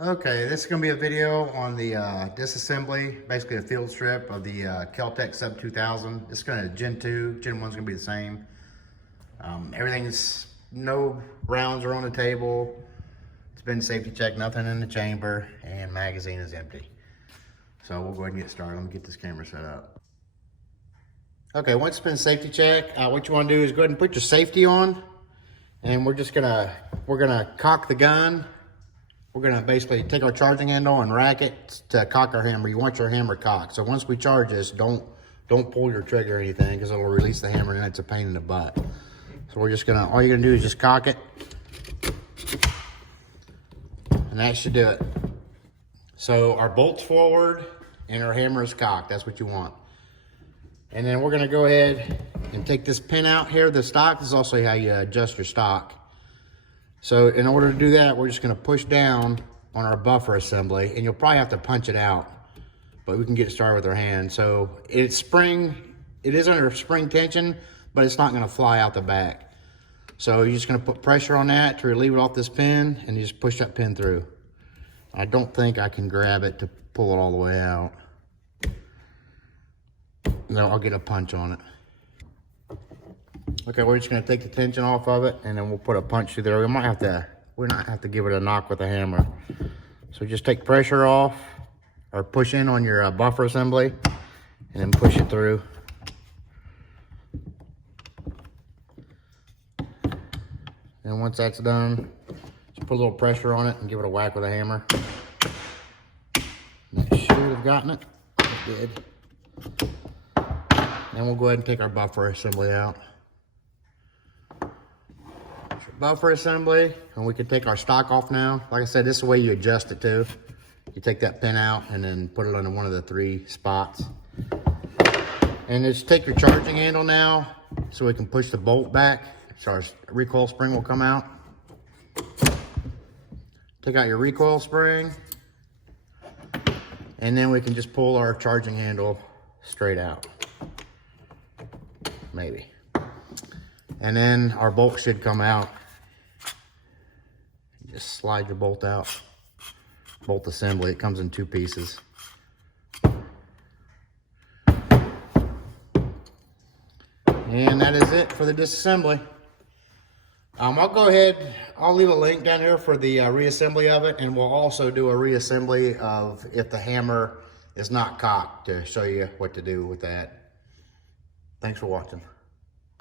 Okay, this is going to be a video on the disassembly, basically a field strip of the Keltec Sub 2000. It's going to Gen 2, Gen 1 is going to be the same. Everything's, no rounds are on the table. It's been safety checked, nothing in the chamber, and magazine is empty. So we'll go ahead and get started. Let me get this camera set up. Okay, once it's been safety checked, what you want to do is go ahead and put your safety on, and we're gonna cock the gun. We're gonna basically take our charging handle and rack it to cock our hammer. You want your hammer cocked. So once we charge this, don't pull your trigger or anything, because it'll release the hammer and it's a pain in the butt. So we're just gonna, all you're gonna do is just cock it. And that should do it. So our bolt's forward and our hammer is cocked. That's what you want. And then we're gonna go ahead and take this pin out here. The stock, this is also how you adjust your stock. So in order to do that, we're just gonna push down on our buffer assembly, and you'll probably have to punch it out, but we can get started with our hand. So it is under spring tension, but it's not gonna fly out the back. So you're just gonna put pressure on that to relieve it off this pin, and you just push that pin through. I don't think I can grab it to pull it all the way out. No, I'll get a punch on it. Okay, we're just gonna take the tension off of it, and then we'll put a punch through there. We might have to give it a knock with a hammer. So just take pressure off, or push in on your buffer assembly, and then push it through. And once that's done, just put a little pressure on it and give it a whack with a hammer. And that should have gotten it. It did. And we'll go ahead and take our buffer assembly out. Buffer assembly, and we can take our stock off now. Like I said, this is the way you adjust it too. You take that pin out and then put it under one of the 3 spots. And just take your charging handle now, so we can push the bolt back, so our recoil spring will come out. Take out your recoil spring, and then we can just pull our charging handle straight out. Maybe. And then our bolt should come out. Just slide your bolt out. Bolt assembly, it comes in 2 pieces. And that is it for the disassembly. I'll go ahead, I'll leave a link down here for the reassembly of it, and we'll also do a reassembly of if the hammer is not cocked, to show you what to do with that. Thanks for watching.